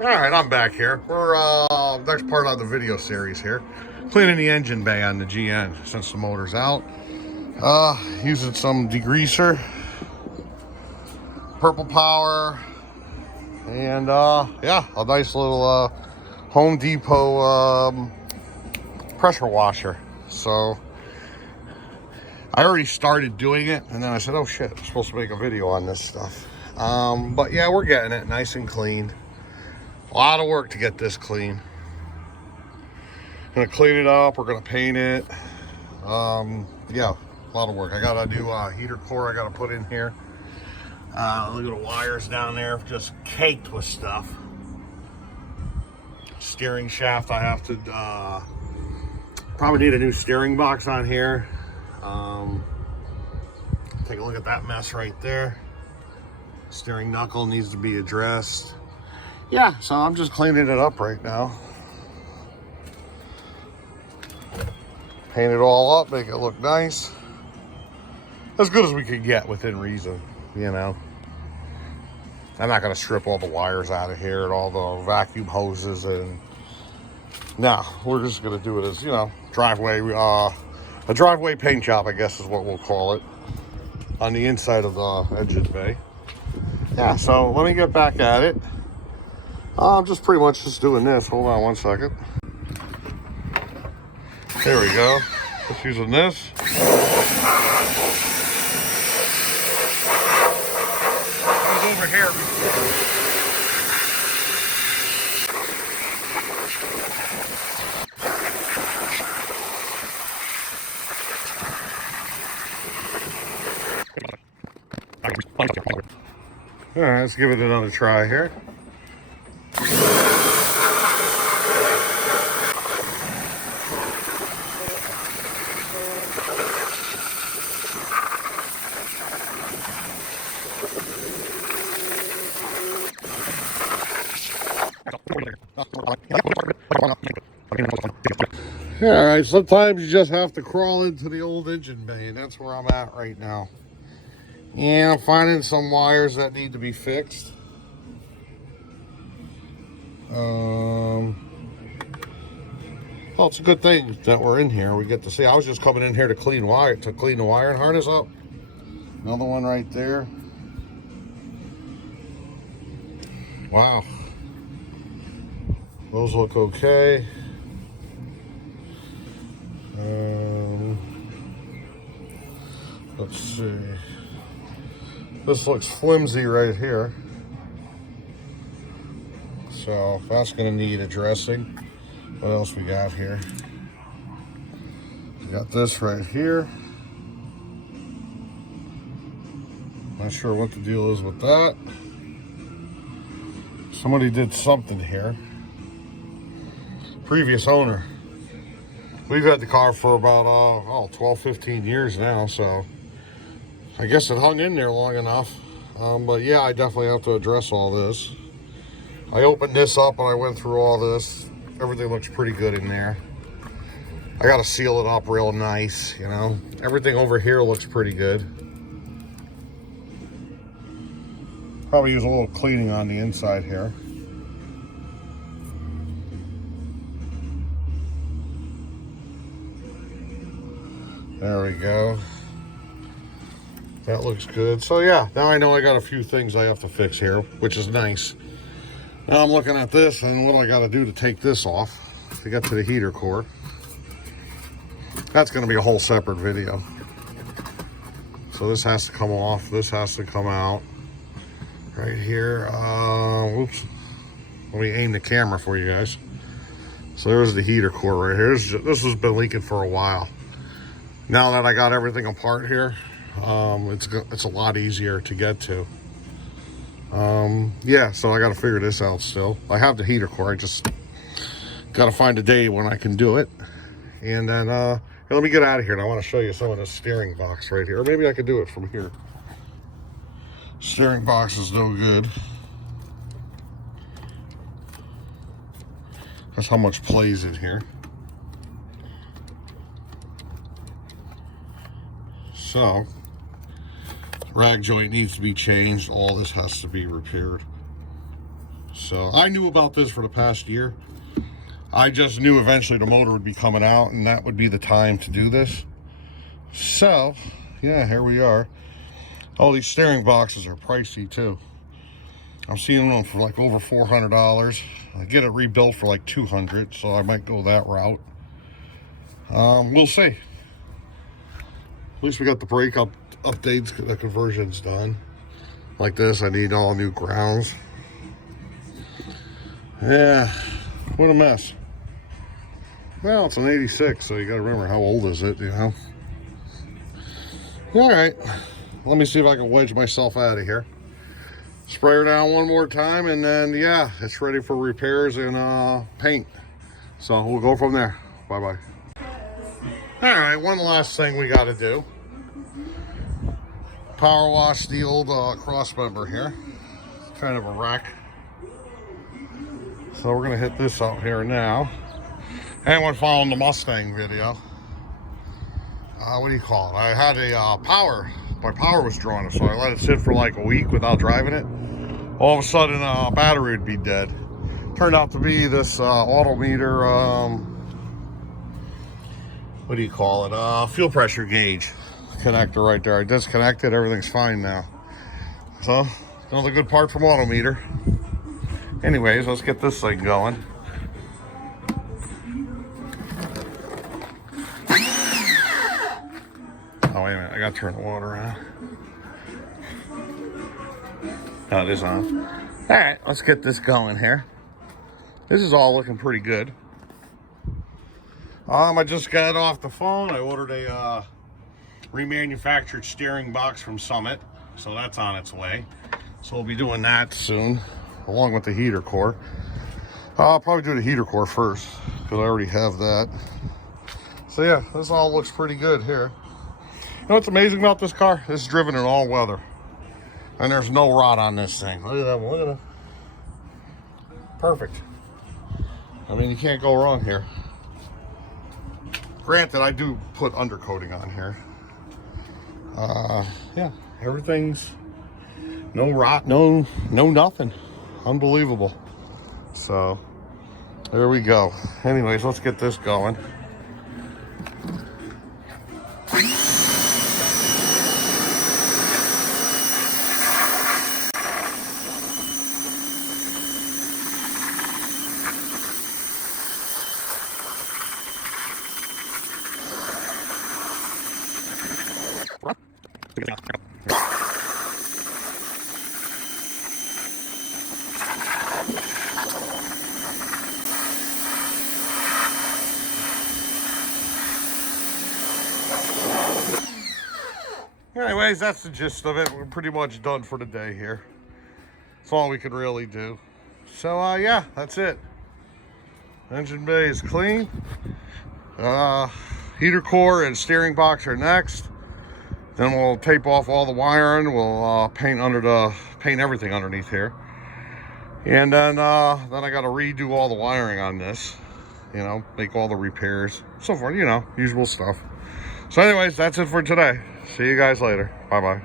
Alright, I'm back here. We're next part of the video series here. Cleaning the engine bay on the GN since the motor's out. Using some degreaser, Purple Power, and yeah, a nice little Home Depot pressure washer. So I already started doing it, and then I said, oh shit, I'm supposed to make a video on this stuff. But yeah, we're getting it nice and clean. A lot of work to get this clean. Gonna clean it up, we're gonna paint it. Yeah, a lot of work. I got a new heater core I gotta put in here. Look at the wires down there, just caked with stuff. Steering shaft, I have to probably need a new steering box on here. Take a look at that mess right there. Steering knuckle needs to be addressed. Yeah, so I'm just cleaning it up right now. Paint it all up, make it look nice. As good as we can get within reason, you know. I'm not gonna strip all the wires out of here and all the vacuum hoses and no, we're just gonna do it as, you know, driveway, a driveway paint job, I guess is what we'll call it, on the inside of the engine bay. Yeah, so let me get back at it. I'm just pretty much just doing this. Hold on one second. There we go. Just using this. Over here. All right, let's give it another try here. All right, sometimes you just have to crawl into the old engine bay, and that's where I'm at right now. And I'm finding some wires that need to be fixed. Well, it's a good thing that we're in here. We get to see. I was just coming in here to clean the wire and harness up. Another one right there. Wow. Those look okay. Let's see. This looks flimsy right here. So that's going to need addressing. What else we got here? We got this right here. Not sure what the deal is with that. Somebody did something here. Previous owner. We've had the car for about 12, 15 years now, so I guess it hung in there long enough. But yeah, I definitely have to address all this. I opened this up and I went through all this. Everything looks pretty good in there. I gotta seal it up real nice, you know. Everything over here looks pretty good. Probably use a little cleaning on the inside here. There we go. That looks good. So yeah, now I know I got a few things I have to fix here, which is nice. Now I'm looking at this and what I got to do to take this off to get to the heater core. That's going to be a whole separate video. So this has to come off. This has to come out. Right here. Whoops. Let me aim the camera for you guys. So there's the heater core right here. This has been leaking for a while. Now that I got everything apart here, it's a lot easier to get to. Yeah, so I got to figure this out still. I have the heater core. I just got to find a day when I can do it. And then let me get out of here. And I want to show you some of the steering box right here. Or maybe I could do it from here. Steering box is no good. That's how much plays in here. So, rag joint needs to be changed. All this has to be repaired. So I knew about this for the past year. I just knew eventually the motor would be coming out and that would be the time to do this. So yeah, here we are. All these steering boxes are pricey too. I'm seeing them for like over $400. I get it rebuilt for like $200, so I might go that route. We'll see. At least we got the brake updates, the conversion's done. Like this, I need all new grounds. Yeah, what a mess. Well, it's an 86, so you gotta remember how old is it, you know? All right, let me see if I can wedge myself out of here. Spray her down one more time, and then yeah, it's ready for repairs and paint. So we'll go from there. Bye-bye. All right, one last thing we got to do. Power wash the old cross member here. It's kind of a wreck. So we're gonna hit this up here now. Anyone following the Mustang video? What do you call it? I had a my power was drawn, so I let it sit for like a week without driving it. All of a sudden, battery would be dead. Turned out to be this autometer, what do you call it? Fuel pressure gauge connector right there. I disconnected, everything's fine now. So, another good part from autometer. Anyways, let's get this thing going. Oh, wait a minute, I gotta turn the water on. Oh, it is on. All right, let's get this going here. This is all looking pretty good. I just got off the phone. I ordered a remanufactured steering box from Summit, so that's on its way. So we'll be doing that soon, along with the heater core. I'll probably do the heater core first, because I already have that. So yeah, this all looks pretty good here. You know what's amazing about this car? It's driven in all weather. And there's no rot on this thing. Look at that one, look at that. Perfect. I mean, you can't go wrong here. Granted, I do put undercoating on here. Yeah, everything's no rot, no nothing. Unbelievable. So, there we go. Anyways, let's get this going. Anyways, that's the gist of it. We're pretty much done for the day here. That's all we can really do. So yeah, that's it. Engine bay is clean. Heater core and steering box are next. Then we'll tape off all the wiring. We'll paint everything underneath here. And then I got to redo all the wiring on this. You know, make all the repairs, so forth. You know, usual stuff. So anyways, that's it for today. See you guys later. Bye-bye.